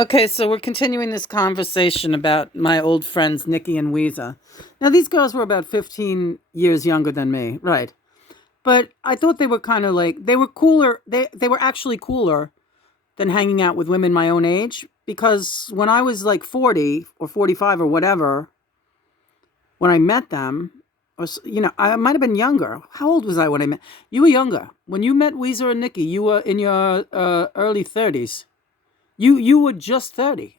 Okay, so we're continuing this conversation about my old friends Nikki and Weezer. Now, these girls were about 15 years younger than me, right? But I thought they were kind of like they were cooler. They were actually cooler than hanging out with women my own age because when I was like 40 or 45 or whatever, when I met them, I might have been younger. How old was I when I met you? Were younger when you met Weezer and Nikki. You were in your early 30s. You were just 30.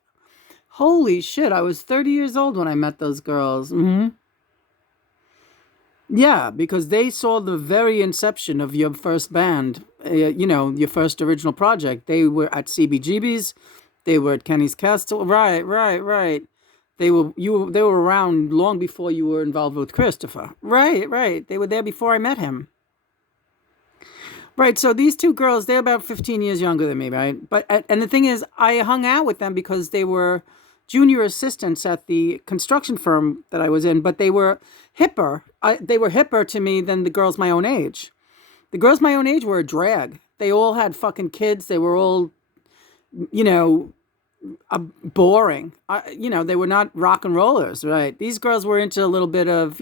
Holy shit, I was 30 years old when I met those girls. Yeah, because they saw the very inception of your first band, your first original project. They were at CBGB's, they were at Kenny's Castle. Right, right, right. They were around long before you were involved with Christopher. Right, right. They were there before I met him. Right, so these two girls, they're about 15 years younger than me, right? And the thing is, I hung out with them because they were junior assistants at the construction firm that I was in, but they were hipper. They were hipper to me than the girls my own age. The girls my own age were a drag. They all had fucking kids. They were all, you know, boring. They were not rock and rollers, right? These girls were into a little bit of,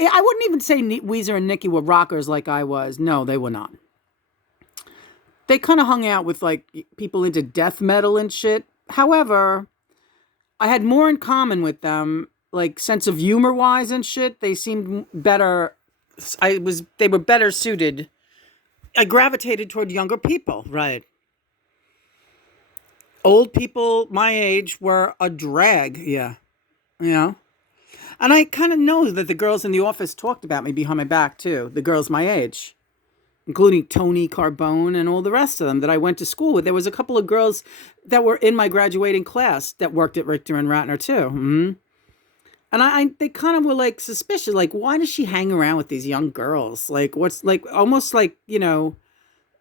I wouldn't even say Weezer and Nikki were rockers like I was. No, they were not. They kind of hung out with like people into death metal and shit. However, I had more in common with them, like sense of humor wise and shit. They seemed better. They were better suited. I gravitated toward younger people, right? Old people my age were a drag, yeah. You know? And I kind of know that the girls in the office talked about me behind my back too, the girls my age, including Tony Carbone and all the rest of them that I went to school with. There was a couple of girls that were in my graduating class that worked at Richter and Ratner too. And they kind of were like suspicious, like why does she hang around with these young girls? Like what's like almost like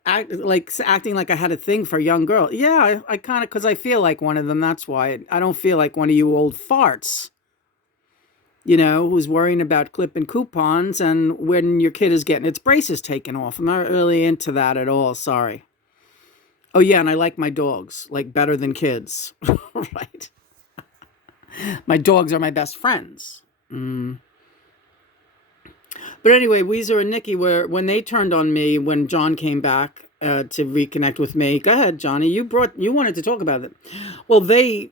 acting like I had a thing for young girls. Yeah, I kind of because I feel like one of them. That's why I don't feel like one of you old farts. Who's worrying about clipping coupons and when your kid is getting its braces taken off. I'm not really into that at all. Sorry. Oh, yeah, and I like my dogs, like better than kids. Right. My dogs are my best friends. But anyway, Weezer and Nikki were, when they turned on me, when John came back to reconnect with me. Go ahead, Johnny. You wanted to talk about it. Well, they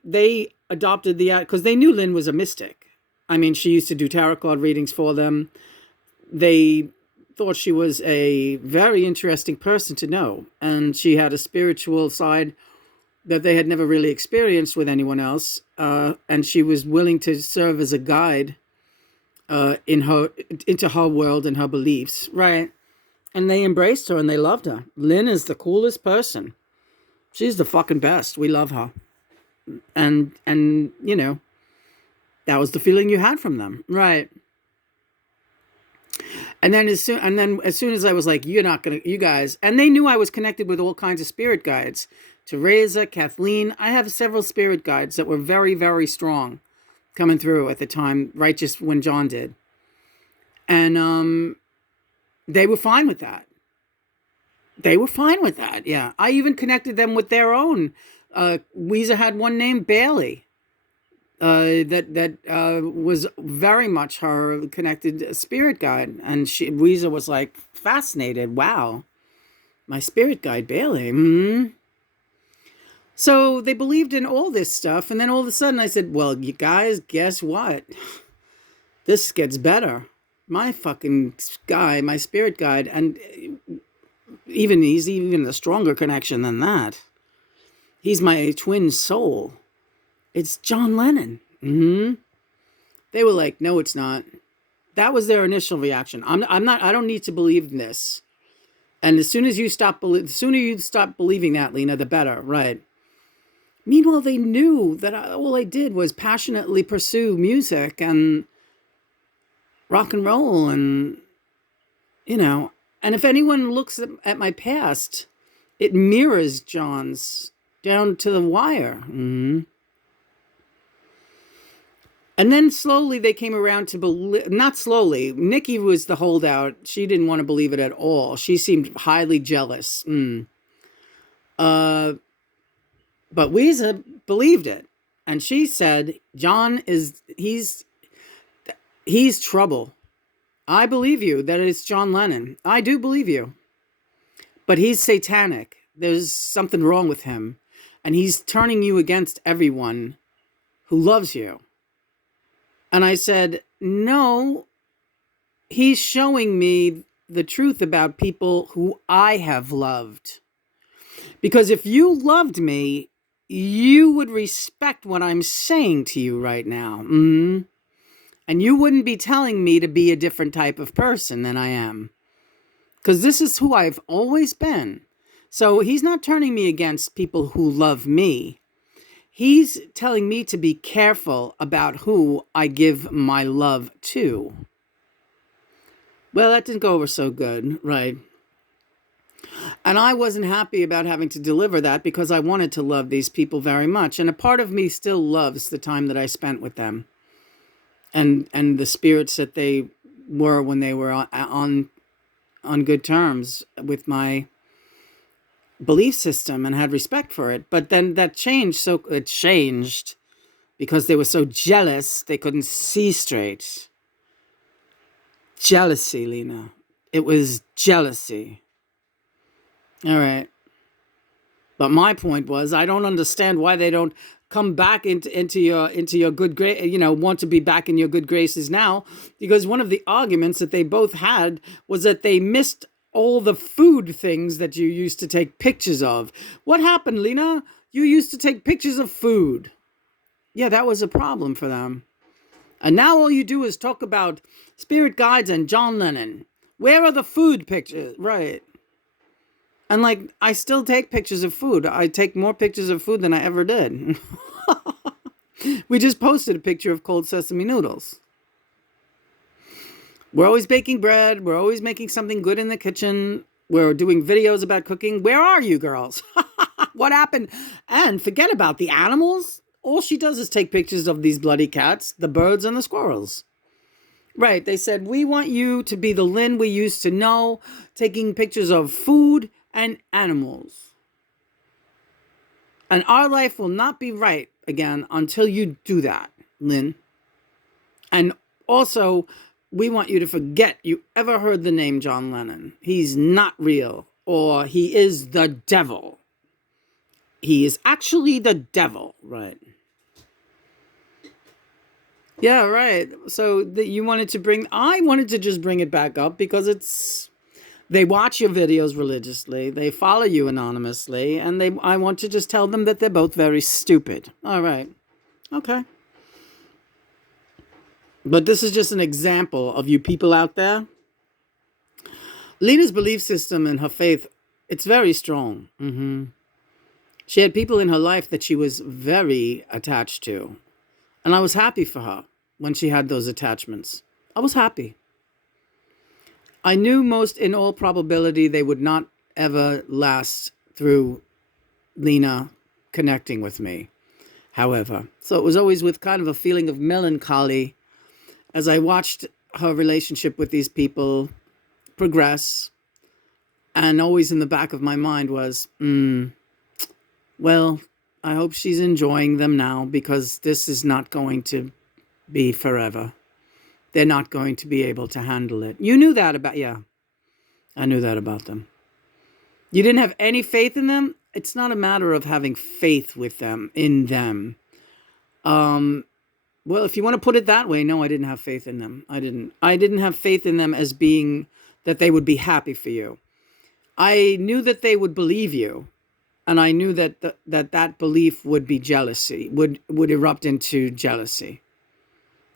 adopted because they knew Lynn was a mystic. I mean, she used to do tarot card readings for them. They thought she was a very interesting person to know. And she had a spiritual side that they had never really experienced with anyone else. And she was willing to serve as a guide into her world and her beliefs. Right. And they embraced her and they loved her. Lynn is the coolest person. She's the fucking best. We love her. And that was the feeling you had from them, right? And then as soon as I was like, you're not gonna, you guys, and they knew I was connected with all kinds of spirit guides. Teresa, Kathleen, I have several spirit guides that were very, very strong coming through at the time, right just when John did. And they were fine with that. They were fine with that, yeah. I even connected them with their own. Weezer had one named Bailey. That was very much her connected spirit guide, and Weezer was like fascinated. Wow, my spirit guide Bailey. So they believed in all this stuff, and then all of a sudden I said, "Well, you guys, guess what? This gets better. My fucking guy, my spirit guide, and he's even a stronger connection than that. He's my twin soul." It's John Lennon. They were like, no, it's not. That was their initial reaction. I'm not. I don't need to believe in this. And as soon as you the sooner you stop believing that, Lena, the better, right? Meanwhile, they knew that all I did was passionately pursue music and rock and roll, and And if anyone looks at my past, it mirrors John's down to the wire. And then slowly they came around to believe, not slowly. Nikki was the holdout. She didn't want to believe it at all. She seemed highly jealous. But Weezer believed it. And she said, he's trouble. I believe you that it's John Lennon. I do believe you. But he's satanic. There's something wrong with him. And he's turning you against everyone who loves you. And I said, no, he's showing me the truth about people who I have loved. Because if you loved me, you would respect what I'm saying to you right now. And you wouldn't be telling me to be a different type of person than I am. Because this is who I've always been. So he's not turning me against people who love me. He's telling me to be careful about who I give my love to. Well, that didn't go over so good, right? And I wasn't happy about having to deliver that because I wanted to love these people very much. And a part of me still loves the time that I spent with them. And the spirits that they were when they were on good terms with my belief system and had respect for it. But then that changed. So it changed because they were so jealous they couldn't see straight. Jealousy, Lena. It was jealousy. All right. But my point was, I don't understand why they don't come back into your good grace, want to be back in your good graces now, because one of the arguments that they both had was that they missed all the food things that you used to take pictures of. What happened, Lena? You used to take pictures of food. Yeah, that was a problem for them. And now all you do is talk about spirit guides and John Lennon. Where are the food pictures? Right. And I still take pictures of food. I take more pictures of food than I ever did. We just posted a picture of cold sesame noodles. We're always baking bread. We're always making something good in the kitchen. We're doing videos about cooking. Where are you girls? What happened? And forget about the animals. All she does is take pictures of these bloody cats, the birds, and the squirrels. Right. They said, we want you to be the Lynn we used to know, taking pictures of food and animals. And our life will not be right again until you do that, Lynn. And also, we want you to forget you ever heard the name John Lennon. He's not real, or he is the devil. He is actually the devil, right? Yeah, right. So I wanted to just bring it back up because they watch your videos religiously, they follow you anonymously, and I want to just tell them that they're both very stupid. All right. Okay. But this is just an example of you people out there. Lena's belief system and her faith, it's very strong. She had people in her life that she was very attached to. And I was happy for her when she had those attachments. I was happy. I knew in all probability, they would not ever last through Lena connecting with me, however. So it was always with kind of a feeling of melancholy as I watched her relationship with these people progress. And always in the back of my mind was, well, I hope she's enjoying them now because this is not going to be forever. They're not going to be able to handle it. You knew that I knew that about them. You didn't have any faith in them? It's not a matter of having faith with them, in them. Well, if you want to put it that way, no, I didn't have faith in them. I didn't have faith in them as being that they would be happy for you. I knew that they would believe you. And I knew that that belief would be jealousy, would erupt into jealousy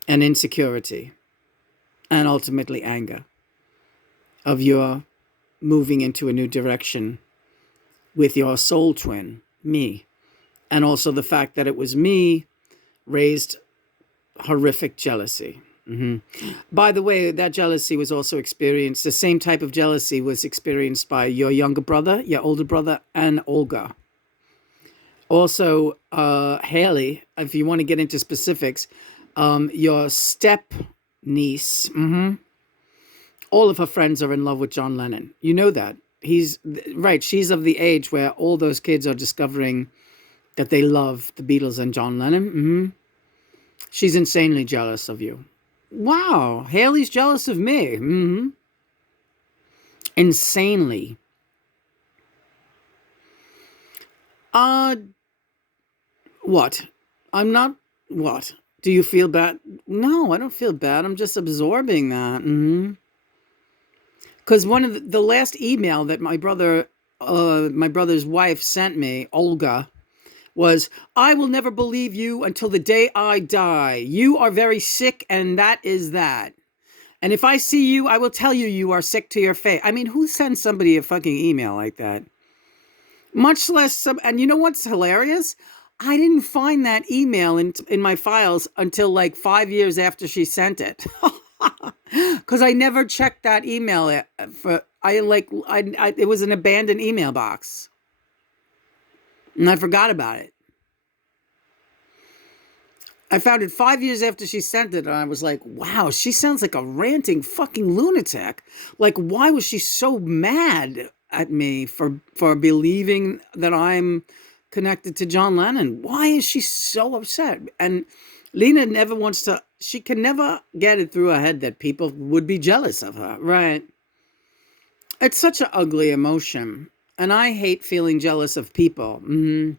and insecurity and ultimately anger of your moving into a new direction with your soul twin, me. And also the fact that it was me raised horrific jealousy. By the way, that jealousy was also experienced, the same type of jealousy was experienced by your younger brother, your older brother, and Olga. Also, Haley, if you want to get into specifics, your step niece, all of her friends are in love with John Lennon. You know that. She's of the age where all those kids are discovering that they love the Beatles and John Lennon. She's insanely jealous of you. Wow, Haley's jealous of me. Insanely. Uh, what? I'm not. What? Do you feel bad? No, I don't feel bad. I'm just absorbing that. Because one of the last email that my brother's wife sent me, Olga, was, "I will never believe you until the day I die. You are very sick, and that is that. And if I see you, I will tell you you are sick to your face." I mean, who sends somebody a fucking email like that? Much less some. And you know what's hilarious? I didn't find that email in my files until like 5 years after she sent it. Because I never checked that email it was an abandoned email box. And I forgot about it. I found it 5 years after she sent it, and I was like, wow, she sounds like a ranting fucking lunatic. Like, why was she so mad at me for believing that I'm connected to John Lennon? Why is she so upset? And Lena she can never get it through her head that people would be jealous of her, right? It's such an ugly emotion. And I hate feeling jealous of people. And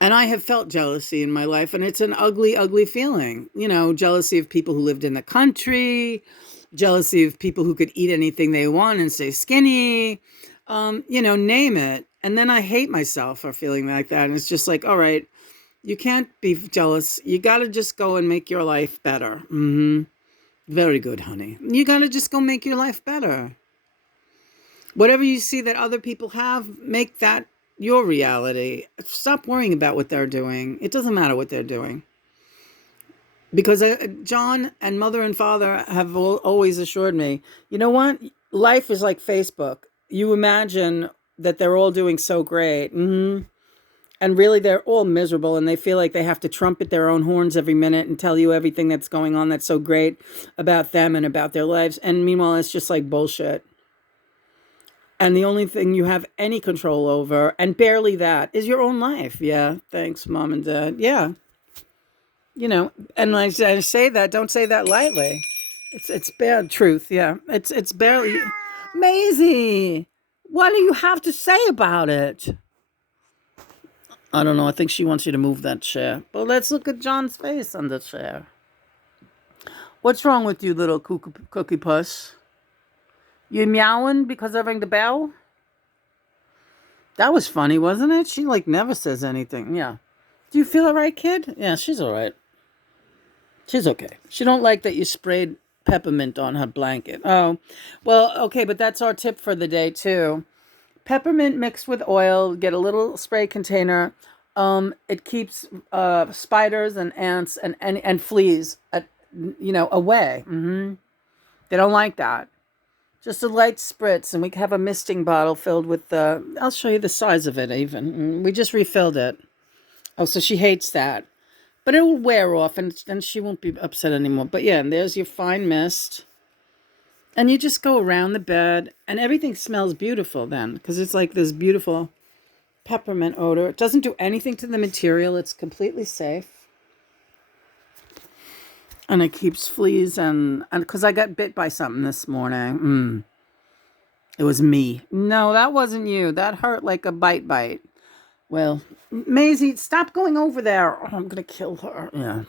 I have felt jealousy in my life, and it's an ugly, ugly feeling. Jealousy of people who lived in the country, jealousy of people who could eat anything they want and stay skinny, name it. And then I hate myself for feeling like that. And it's just like, all right, you can't be jealous. You got to just go and make your life better. Very good, honey. You got to just go make your life better. Whatever you see that other people have, make that your reality. Stop worrying about what they're doing. It doesn't matter what they're doing. Because John and mother and father have always assured me, you know what? Life is like Facebook. You imagine that they're all doing so great. And really, they're all miserable, and they feel like they have to trumpet their own horns every minute and tell you everything that's going on that's so great about them and about their lives. And meanwhile, it's just like bullshit. And the only thing you have any control over, and barely that, is your own life. Yeah, thanks, Mom and Dad. Yeah. And I say that, don't say that lightly. It's bad truth, yeah. It's barely... Maisie, what do you have to say about it? I don't know, I think she wants you to move that chair. But let's look at John's face on the chair. What's wrong with you, little cookie puss? You meowing because I rang the bell? That was funny, wasn't it? She never says anything. Yeah. Do you feel all right, kid? Yeah, she's all right. She's okay. She don't like that you sprayed peppermint on her blanket. Oh, well, okay, but that's our tip for the day too. Peppermint mixed with oil. Get a little spray container. It keeps spiders and ants and fleas away. They don't like that. Just a light spritz, and we have a misting bottle filled with I'll show you the size of it even. We just refilled it. Oh, so she hates that. But it will wear off, and then she won't be upset anymore. But yeah, and there's your fine mist. And you just go around the bed, and everything smells beautiful then, because it's like this beautiful peppermint odor. It doesn't do anything to the material. It's completely safe. And it keeps fleas and because I got bit by something this morning. It was me. No, that wasn't you. That hurt like a bite. Well, Maisie, stop going over there. Oh, I'm going to kill her. Yeah.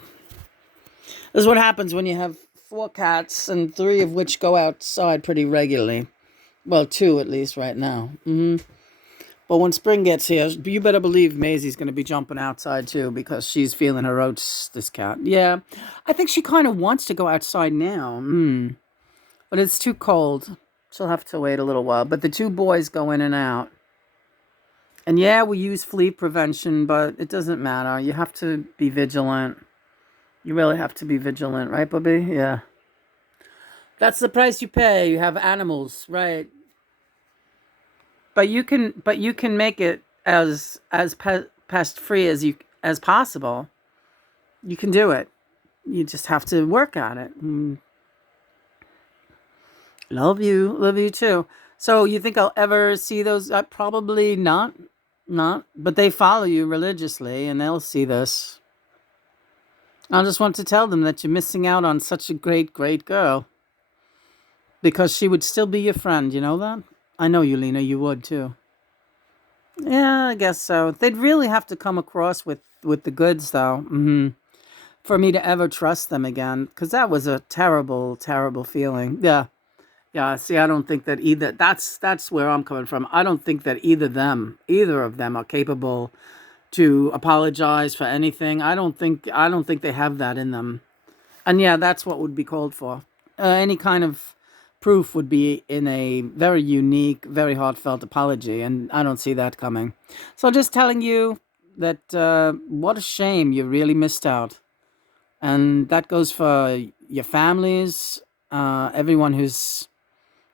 This is what happens when you have 4 cats and 3 of which go outside pretty regularly. Well, 2 at least right now. But when spring gets here, you better believe Maisie's going to be jumping outside too, because she's feeling her oats, this cat. Yeah, I think she kind of wants to go outside now. But it's too cold. She'll have to wait a little while. But the 2 boys go in and out. And yeah, we use flea prevention, but it doesn't matter. You have to be vigilant. You really have to be vigilant, right, Bubby? Yeah. That's the price you pay. You have animals, right? But you can make it as pest free as possible. You can do it. You just have to work on it. Love you too. So you think I'll ever see those? Probably not. Not, but they follow you religiously and they'll see this. I just want to tell them that you're missing out on such a great, great girl because she would still be your friend. You know that? I know you, Lena. You would too. Yeah, I guess so. They'd really have to come across with the goods, though, for me to ever trust them again. Because that was a terrible, terrible feeling. Yeah, yeah. See, I don't think that either. That's where I'm coming from. I don't think that either of them, are capable to apologize for anything. I don't think they have that in them. And yeah, that's what would be called for. Any kind of proof would be in a very unique, very heartfelt apology, and I don't see that coming. So just telling you that what a shame you really missed out, and that goes for your families, everyone who's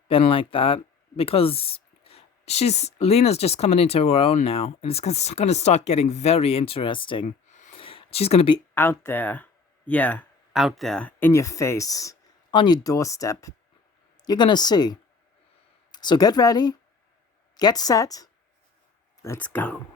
been like that, because Lena's just coming into her own now, and it's going to start getting very interesting. She's going to be out there. Yeah, out there, in your face, on your doorstep. You're going to see. So get ready, get set, let's go.